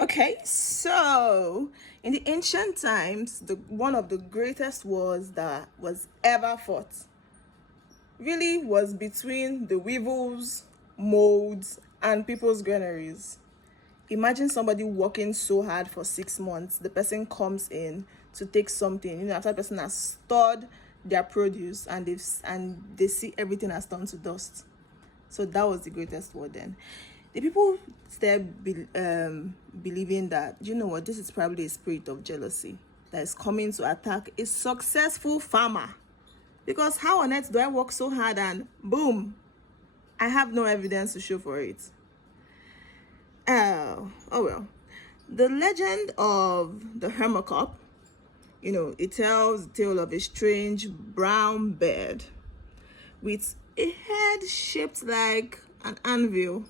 Okay, so in the ancient times, the one of the greatest wars that was ever fought really was between the weevils, molds, and people's granaries. Imagine somebody working so hard for 6 months. The person comes in to take something, after the person has stored their produce and they see everything has turned to dust. So that was the greatest war then. The people started believing that, you know what, this is probably a spirit of jealousy that is coming to attack a successful farmer. Because how on earth do I work so hard and boom, I have no evidence to show for it? Oh well. The legend of the Hermocop, it tells the tale of a strange brown bird with a head shaped like an anvil.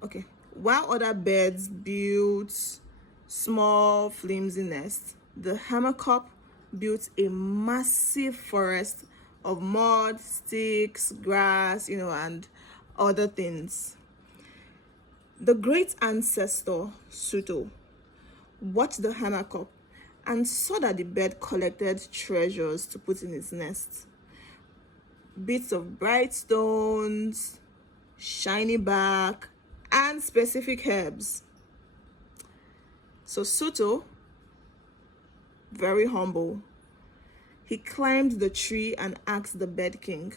Okay. While other birds built small, flimsy nests, the Hammercop built a massive forest of mud, sticks, grass, and other things. The great ancestor Suto watched the Hammercop and saw that the bird collected treasures to put in its nest. Bits of bright stones, shiny bark, and specific herbs. So Suto, very humble, he climbed the tree and asked the bird king,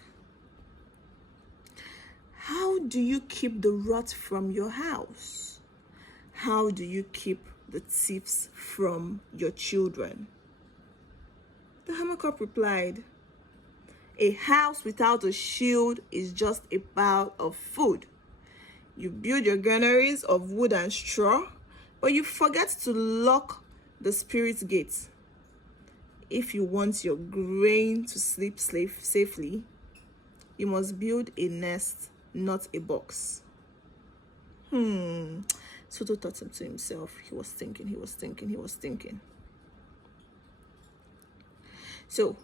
"How do you keep the rot from your house? How do you keep the thieves from your children?" The Hammercop replied, "A house without a shield is just a pile of food. You build your granaries of wood and straw, but you forget to lock the spirit gate. If you want your grain to sleep safely, you must build a nest, not a box." Soto thought to himself. He was thinking. So,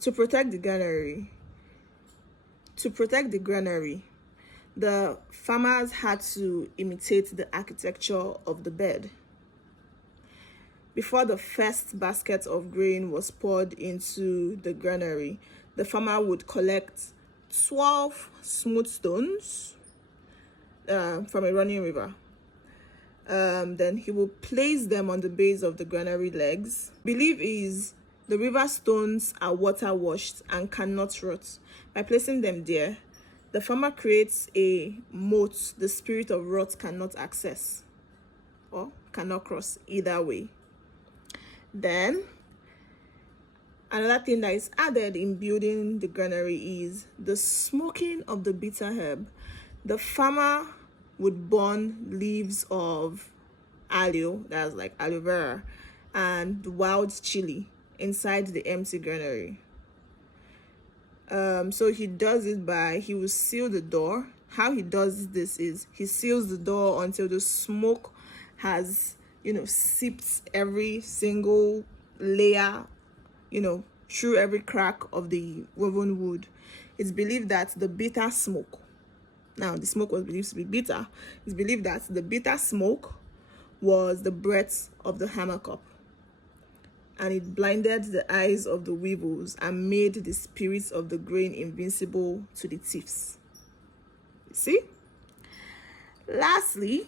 to protect the granary, the farmers had to imitate the architecture of the bed. Before the first basket of grain was poured into the granary, the farmer would collect 12 smooth stones from a running river. Then he will place them on the base of the granary legs. Belief is the river stones are water washed and cannot rot. By placing them there, the farmer creates a moat the spirit of rot cannot access or cannot cross, either way. Then another thing that is added in building the granary is the smoking of the bitter herb. The farmer would burn leaves of aloe, that's like aloe vera, and wild chili inside the empty granary. So he does it he will seal the door. How he does this is he seals the door until the smoke has, seeped every single layer, through every crack of the woven wood. It's believed that the bitter smoke, now the smoke was believed to be bitter, it's believed that the bitter smoke was the breath of the Hammercop, and it blinded the eyes of the weevils and made the spirits of the grain invincible to the thieves. You see? Lastly,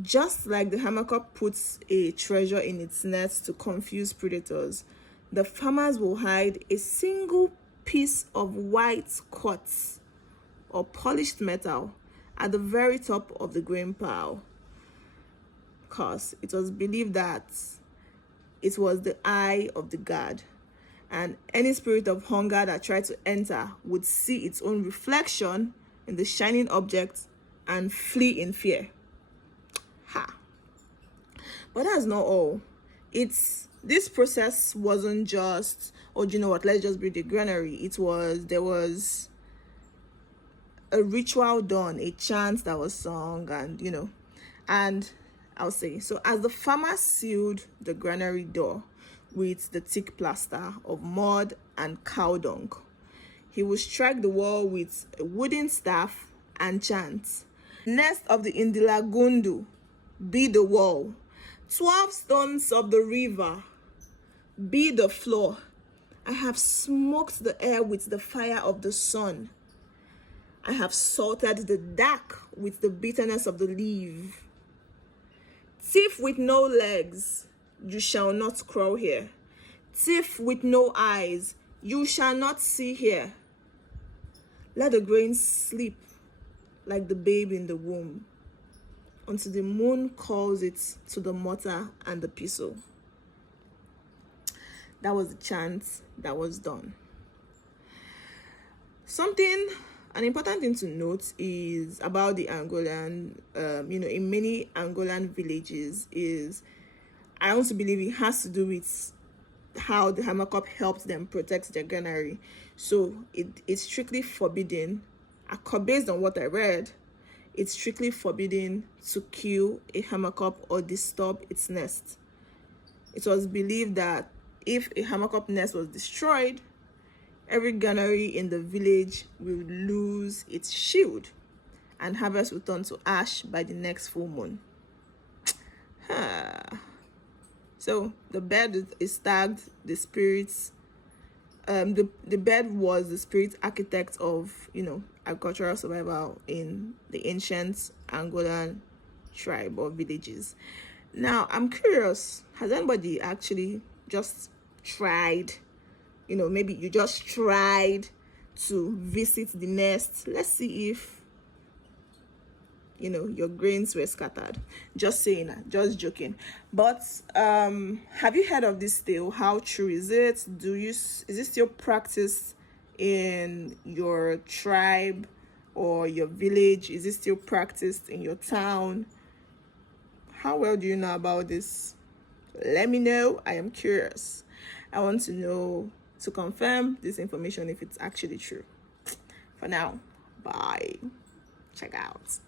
just like the Hammercop puts a treasure in its net to confuse predators, the farmers will hide a single piece of white quartz or polished metal at the very top of the grain pile, because it was believed that it was the eye of the god, and any spirit of hunger that tried to enter would see its own reflection in the shining object and flee in fear. But that's not all. This process wasn't just, oh, do you know what, let's just build a granary. There was a ritual done, a chant that was sung, and I'll say, so as the farmer sealed the granary door with the thick plaster of mud and cow dung, he would strike the wall with a wooden staff and chant, Nest of the Indilagundu be the wall. 12 stones of the river be the floor. I have smoked the air with the fire of the sun. I have salted the dark with the bitterness of the leaf. Thief with no legs, you shall not crawl here. Thief with no eyes, you shall not see here. Let the grain sleep like the babe in the womb, until the moon calls it to the mortar and the pestle. That was the chant that was done. An important thing to note is about the Angolan, in many Angolan villages I also believe it has to do with how the hammer cup helped them protect their granary. So it's strictly forbidden, based on what I read, it's strictly forbidden to kill a hammer cup or disturb its nest. It was believed that if a hammer cup nest was destroyed, every granary in the village will lose its shield and harvest will turn to ash by the next full moon. So the bird is tagged the spirits. The bird was the spirit architect of agricultural survival in the ancient Angolan tribe or villages. Now I'm curious, has anybody actually just tried, maybe you just tried to visit the nest? Let's see if your grains were scattered. Just saying that, just joking. But have you heard of this tale? How true is it? Is it still practiced in your tribe or your village? Is it still practiced in your town? How well do you know about this? Let me know. I am curious. I want to know, to confirm this information, if it's actually true. For now, bye. Check out.